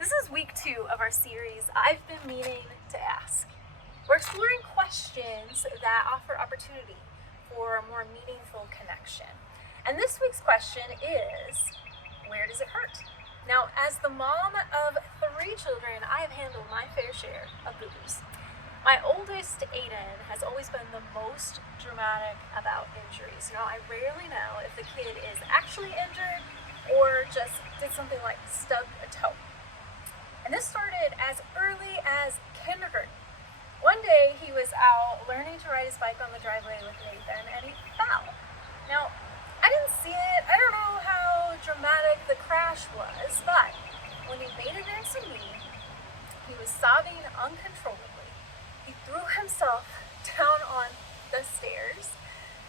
This is week 2 of our series, I've been meaning to ask. We're exploring questions that offer opportunity for a more meaningful connection. And this week's question is, where does it hurt? Now, as the mom of 3 children, I have handled my fair share of boo-boos. My oldest, Aiden, has always been the most dramatic about injuries. Now, I rarely know if the kid is actually injured or just did something like stub a toe. And this started as early as kindergarten. One day he was out learning to ride his bike on the driveway with Nathan and he fell. Now, I didn't see it. I don't know how dramatic the crash was, but when he made it into me, he was sobbing uncontrollably. He threw himself down on the stairs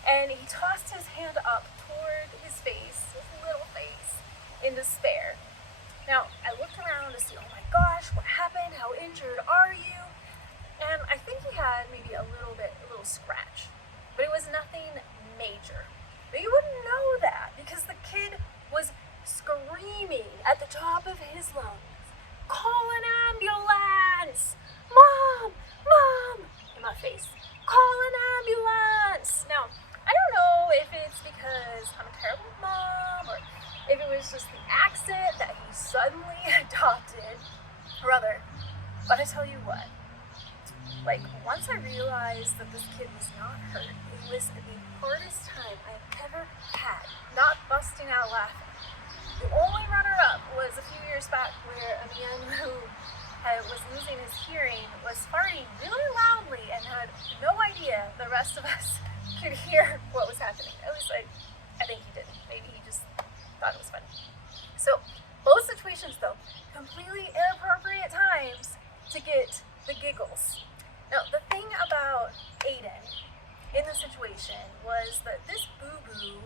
and he tossed his hand up toward his face, his little face, in despair. Now, I looked around to see, oh my gosh, what happened? How injured are you? And I think he had maybe a little scratch, but it was nothing major. But you wouldn't know that because the kid was screaming at the top of his lungs, call an ambulance! Mom! Mom! In my face, call an ambulance! Now, I don't know if it's because I'm a terrible mom or if it was just the accent that he suddenly adopted, brother. But I tell you what, once I realized that this kid was not hurt, it was the hardest time I've ever had, not busting out laughing. The only runner-up was a few years back where a man who was losing his hearing was farting really loudly and had no idea the rest of us could hear what was happening. At least I think he didn't. Maybe he just thought it was funny. So both situations, though, completely inappropriate times to get the giggles. Now, the thing about Aiden in the situation was that this boo-boo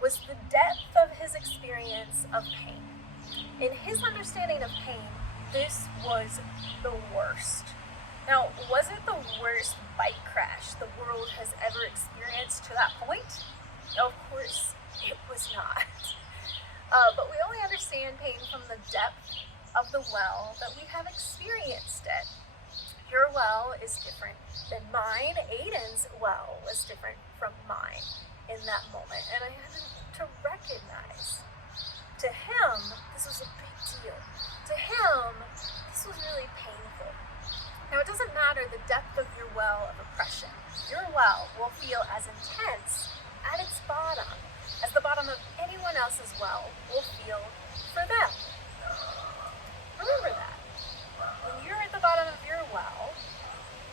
was the depth of his experience of pain. In his understanding of pain, this was the worst. Now, was it the worst bike crash the world has ever experienced to that point? No, of course it was not. But we only understand pain from the depth of the well that we have experienced it. Your well is different than mine. Aiden's well was different from mine in that moment. And I had to recognize, to him, this was a big deal. To him, this was really painful. Now, it doesn't matter the depth of your well of oppression. Your well will feel as intense at its bottom as the bottom of anyone else's well will feel for them. Remember that. When you're at the bottom of your well,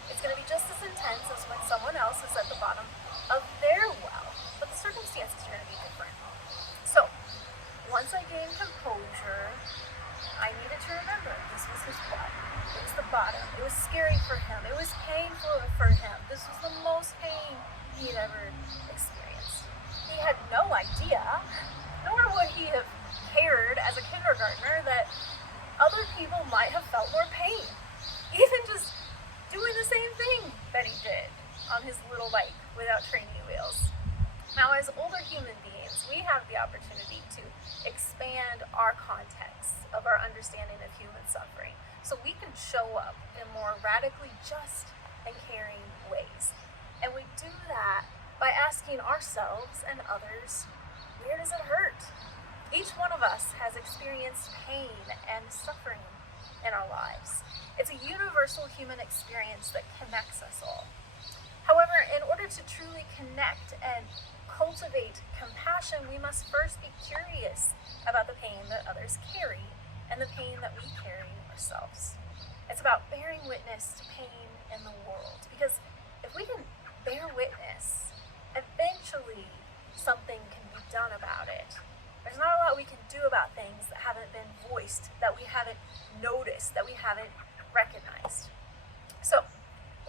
it's going to be just as intense as when someone else is at the bottom of their well, but the circumstances are going to be different. So, once I gained composure, I needed to remember this was his well. It was the bottom. It was scary for him. It was painful for him. This was the most pain he had ever experienced. He had no idea, nor would he have cared as a kindergartner, that other people might have felt more pain, even just doing the same thing that he did on his little bike without training wheels. Now, as older human beings, we have the opportunity to expand our context of our understanding of human suffering, so we can show up in more radically just and caring ways. And we do that by asking ourselves and others, where does it hurt? Each one of us has experienced pain and suffering in our lives. It's a universal human experience that connects us all. However, in order to truly connect and cultivate compassion, we must first be curious about the pain that others carry and the pain that we carry ourselves. It's about bearing witness to pain in the world, because if we can bear witness, eventually something can be done about it. There's not a lot we can do about things that haven't been voiced, that we haven't noticed, that we haven't recognized. So,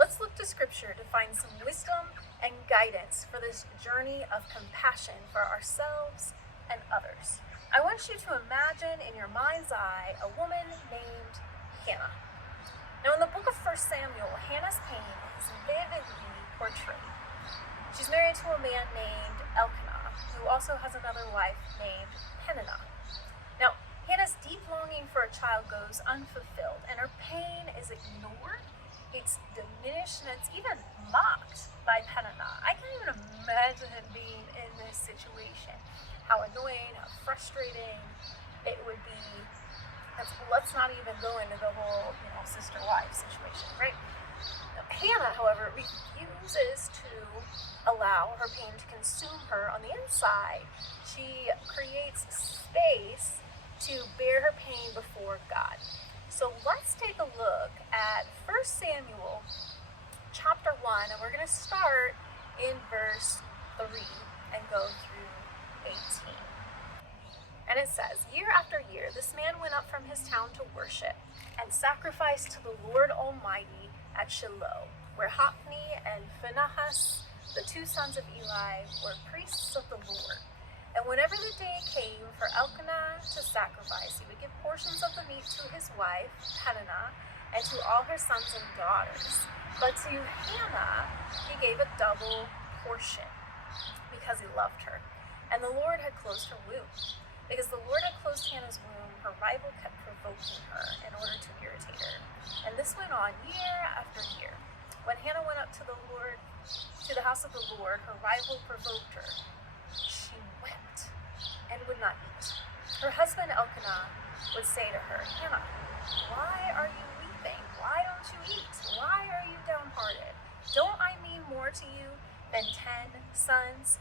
let's look to Scripture to find some wisdom and guidance for this journey of compassion for ourselves and others. I want you to imagine in your mind's eye a woman named Hannah. Now, in the book of 1 Samuel, Hannah's pain is vividly portrayed. She's married to a man named Elkanah, who also has another wife named Peninnah. Now, Hannah's deep longing for a child goes goes unfulfilled, and her pain is ignored, it's diminished, and it's even mocked by Peninnah. I can't even imagine being in this situation. How annoying, how frustrating it would be. Let's not even go into the whole, sister-wife situation, right? Hannah, however, refuses to allow her pain to consume her on the inside. She creates space to bear her pain before God. So let's take a look at 1 Samuel chapter 1, and we're going to start in verse 3 and go through 18. And it says, "Year after year, this man went up from his town to worship and sacrificed to the Lord Almighty at Shiloh, where Hophni and Phinehas, the two sons of Eli, were priests of the Lord. And whenever the day came for Elkanah to sacrifice, he would give portions of the meat to his wife, Peninnah, and to all her sons and daughters. But to Hannah he gave a double portion, because he loved her. And the Lord had closed her womb. Because the Lord had closed Hannah's womb, her rival kept provoking her in order to irritate her. And this went on year after year. When Hannah went up to the house of the Lord, her rival provoked her. She wept and would not eat. Her husband Elkanah would say to her, 'Hannah, why are you weeping? Why don't you eat? Why are you downhearted? Don't I mean more to you than 10 sons?'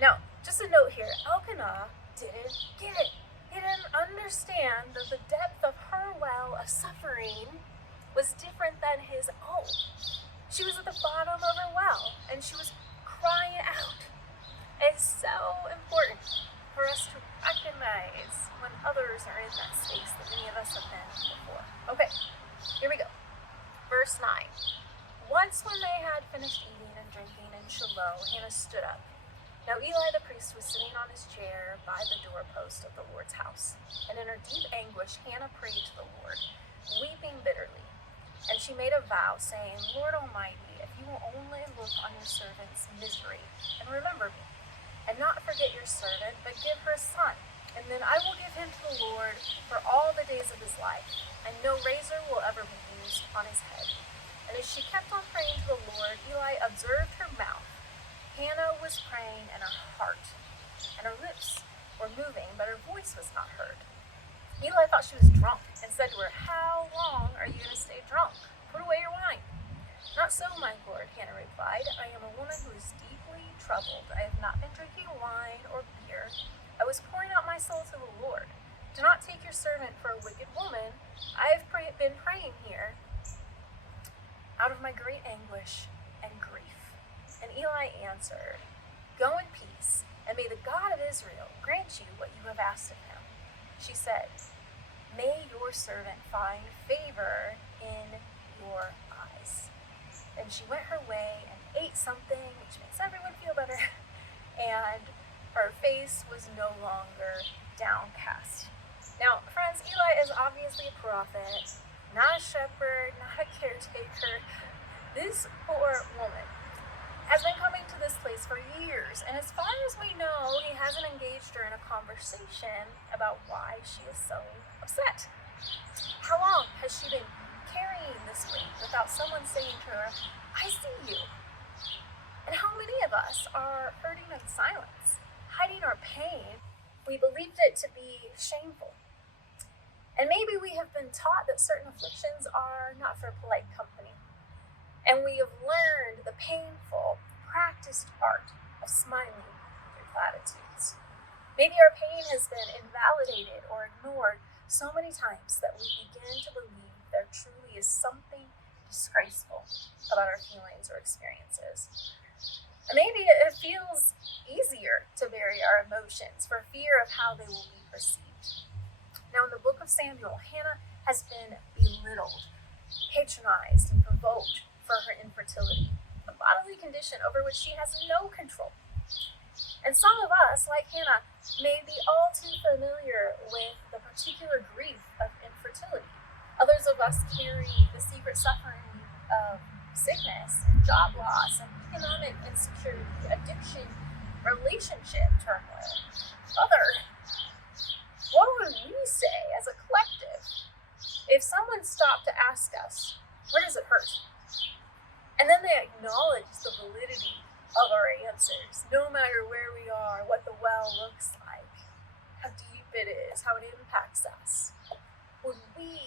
Now, just a note here, Elkanah didn't get it. He didn't understand that the depth of her well of suffering was different than his own. She was at the bottom of her well, and she was crying out. It's so important for us to recognize when others are in that space that many of us have been before. Okay, here we go. Verse 9. Once when they had finished eating and drinking in Shiloh, Hannah stood up. Now Eli the priest was sitting on his chair by the doorpost of the Lord's house. And in her deep anguish, Hannah prayed to the Lord, weeping bitterly. And she made a vow, saying, 'Lord Almighty, if you will only look on your servant's misery and remember me, and not forget your servant, but give her a son, and then I will give him to the Lord for all the days of his life, and no razor will ever be used on his head.' And as she kept on praying to the Lord, Eli observed her mouth. Hannah was praying in her heart, and her lips were moving, but her voice was not heard. Eli thought she was drunk and said to her, 'How long are you going to stay drunk? Put away your wine.' 'Not so, my lord,' Hannah replied. 'I am a woman who is deeply troubled. I have not been drinking wine or beer. I was pouring out my soul to the Lord. Do not take your servant for a wicked woman. I have been praying here out of my great anguish and grief.' And Eli answered, 'Go in peace, and may the God of Israel grant you what you have asked of him.' She said, 'May your servant find favor in your eyes.' Then she went her way and ate something, which makes everyone feel better, and her face was no longer downcast." Now, friends, Eli is obviously a prophet, not a shepherd, not a caretaker. This poor woman has been coming to this place for years, and as far as we know, he hasn't engaged her in a conversation about why she is so upset. How long has she been carrying this weight without someone saying to her, 'I see you'? And how many of us are hurting in silence, hiding our pain? We believed it to be shameful. And maybe we have been taught that certain afflictions are not for polite company. And we have learned the painful, practiced art of smiling through platitudes. Maybe our pain has been invalidated or ignored so many times that we begin to believe there truly is something disgraceful about our feelings or experiences. And maybe it feels easier to bury our emotions for fear of how they will be perceived. Now, in the book of Samuel, Hannah has been belittled, patronized, and provoked for her infertility, a bodily condition over which she has no control. And some of us, like Hannah, may be all too familiar with the particular grief of infertility. Others of us carry the secret suffering of sickness and job loss and economic insecurity, addiction, relationship turmoil. What would we say as a collective stop to ask us, where does it hurt? And then they acknowledge the validity of our answers, no matter where we are, what the well looks like, how deep it is, how it impacts us. Would we,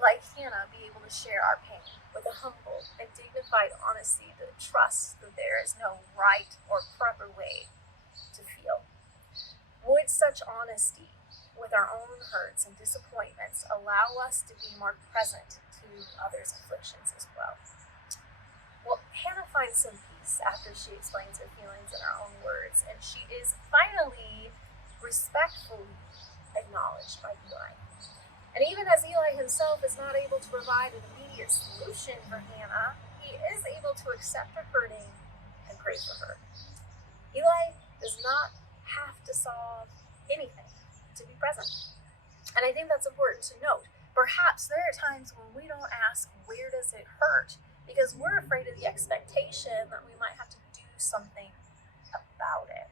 like Hannah, be able to share our pain with a humble and dignified honesty that trusts that there is no right or proper way to feel? Would such honesty with our own hurts and disappointments allow us to be more present to others' afflictions as well? Well, Hannah finds some peace after she explains her feelings in her own words, and she is finally respectfully acknowledged by Eli. And even as Eli himself is not able to provide an immediate solution for Hannah, he is able to accept her hurting and pray for her. Eli does not have to solve anything to be present. And I think that's important to note. Perhaps there are times when we don't ask, where does it hurt? Because we're afraid of the expectation that we might have to do something about it.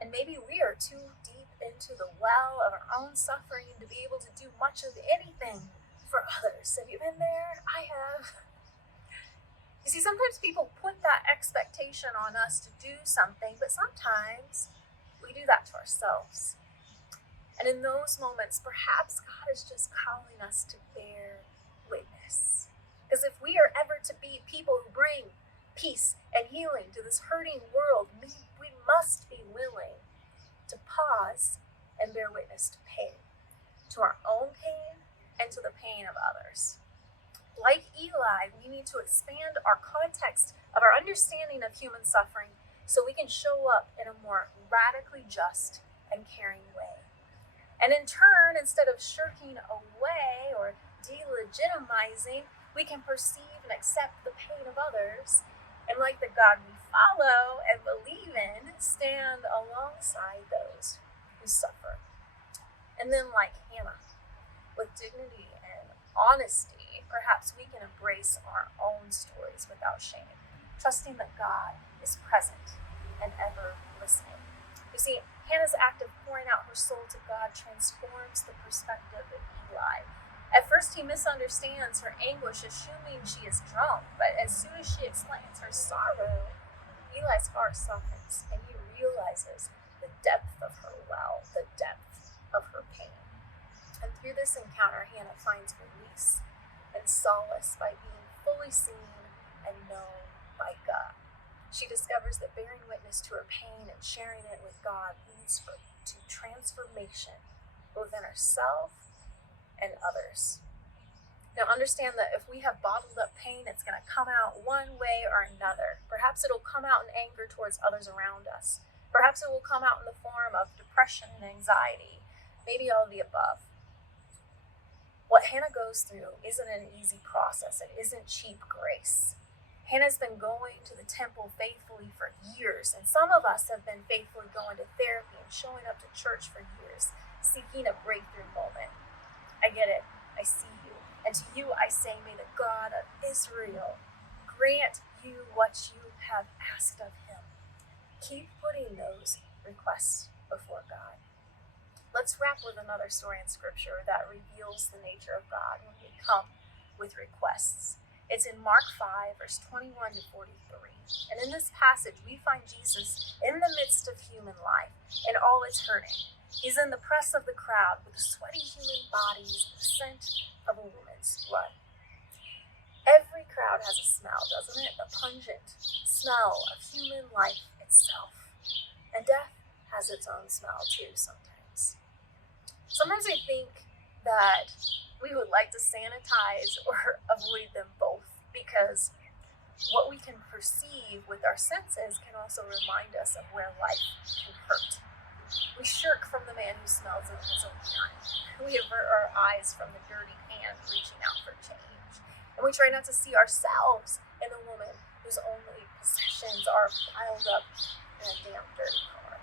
And maybe we are too deep into the well of our own suffering to be able to do much of anything for others. Have you been there? I have. You see, sometimes people put that expectation on us to do something, but sometimes we do that to ourselves. And in those moments, perhaps God is just calling us to bear witness. Because if we are ever to be people who bring peace and healing to this hurting world, we must be willing to pause and bear witness to pain, to our own pain and to the pain of others. Like Eli, we need to expand our context of our understanding of human suffering so we can show up in a more radically just and caring way. And in turn, instead of shirking away or delegitimizing, we can perceive and accept the pain of others, and like the God we follow and believe in, stand alongside those who suffer. And then like Hannah, with dignity and honesty, perhaps we can embrace our own stories without shame, trusting that God is present and ever listening. You see, Hannah's act of pouring out her soul to God transforms the perspective of Eli. At first, he misunderstands her anguish, assuming she is drunk, but as soon as she explains her sorrow, Eli's heart softens, and he realizes the depth of her well, the depth of her pain. And through this encounter, Hannah finds release and solace by being fully seen and known by God. She discovers that bearing witness to her pain and sharing it with God leads to transformation, both in herself and others. Now understand that if we have bottled up pain, it's going to come out one way or another. Perhaps it'll come out in anger towards others around us. Perhaps it will come out in the form of depression and anxiety, maybe all of the above. What Hannah goes through isn't an easy process. It isn't cheap grace. Hannah's been going to the temple faithfully for years, and some of us have been faithfully going to therapy and showing up to church for years, seeking a breakthrough moment. I get it. I see you. And to you I say, may the God of Israel grant you what you have asked of him. Keep putting those requests before God. Let's wrap with another story in Scripture that reveals the nature of God when we come with requests. It's in Mark 5, verse 21 to 43. And in this passage, we find Jesus in the midst of human life and all its hurting. He's in the press of the crowd with the sweaty human bodies, the scent of a woman's blood. Every crowd has a smell, doesn't it? The pungent smell of human life itself. And death has its own smell too sometimes. Sometimes I think that we would like to sanitize or avoid them both, because what we can perceive with our senses can also remind us of where life can hurt. We shirk from the man who smells in his own urine. We avert our eyes from the dirty hand reaching out for change. And we try not to see ourselves in the woman whose only possessions are piled up in a damp, dirty car.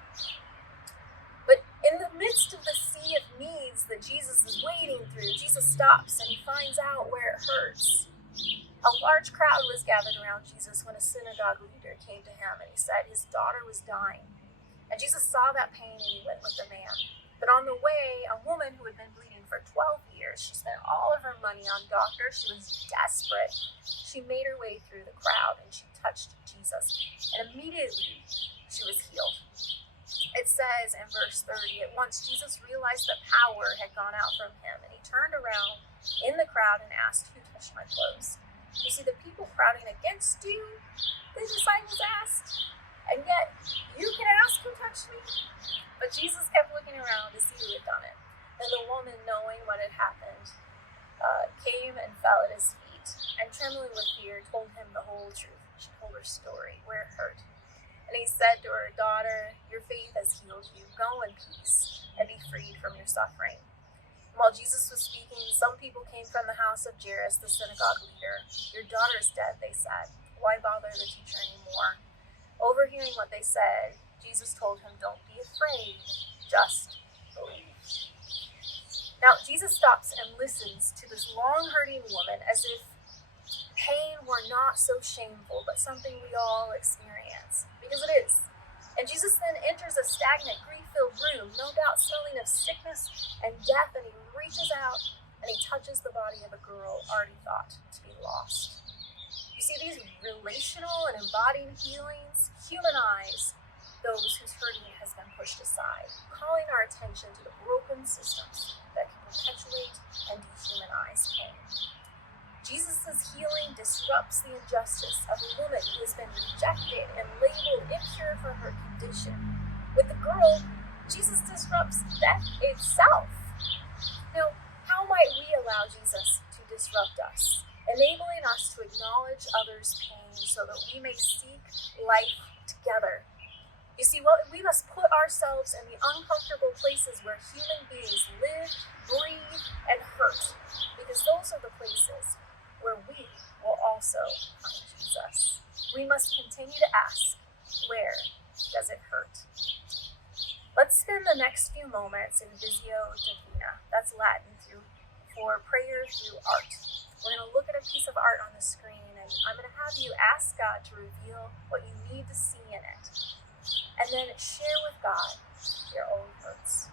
But in the midst of the sea of needs that Jesus is wading through, Jesus stops and he finds out where it hurts. A large crowd was gathered around Jesus when a synagogue leader came to him and he said his daughter was dying. And Jesus saw that pain and he went with the man. But on the way, a woman who had been bleeding for 12 years years. She spent all of her money on doctors. She was desperate. She made her way through the crowd and she touched Jesus. And immediately she was healed. It says in verse 30, at once Jesus realized that power had gone out from him, and he turned around in the crowd and asked, who touched my clothes? You see, the people crowding against you, the disciples asked, and yet you can ask who touched me? But Jesus kept looking around to see who had done it. And the woman, knowing what had happened, came and fell at his feet, and trembling with fear, told him the whole truth. She told her story, where it hurt. And he said to her, daughter, your faith has healed you. Go in peace and be freed from your suffering. And while Jesus was speaking, some people came from the house of Jairus, the synagogue leader. Your daughter is dead, they said. Why bother the teacher anymore? Overhearing what they said, Jesus told him, don't be afraid, just believe. Now, Jesus stops and listens to this long-hurting woman as if pain were not so shameful, but something we all experience, because it is. And Jesus then enters a stagnant, grief-filled room, no doubt smelling of sickness and death, and he reaches out and he touches the body of a girl already thought to be lost. You see, these relational and embodied healings humanize those whose hurting has been pushed aside, calling our attention to the broken systems that can perpetuate and dehumanize pain. Jesus' healing disrupts the injustice of a woman who has been rejected and labeled impure for her condition. With the girl, Jesus disrupts death itself. Now, how might we allow Jesus to disrupt us, enabling us to acknowledge others' pain so that we may seek life together? You see, we must put ourselves in the uncomfortable places where human beings live, breathe, and hurt, because those are the places where we will also find Jesus. We must continue to ask, where does it hurt? Let's spend the next few moments in Visio Divina. That's Latin for prayer through art. We're going to look at a piece of art on the screen, and I'm going to have you ask God to reveal what you need to see in it. And then share with God your own hurts.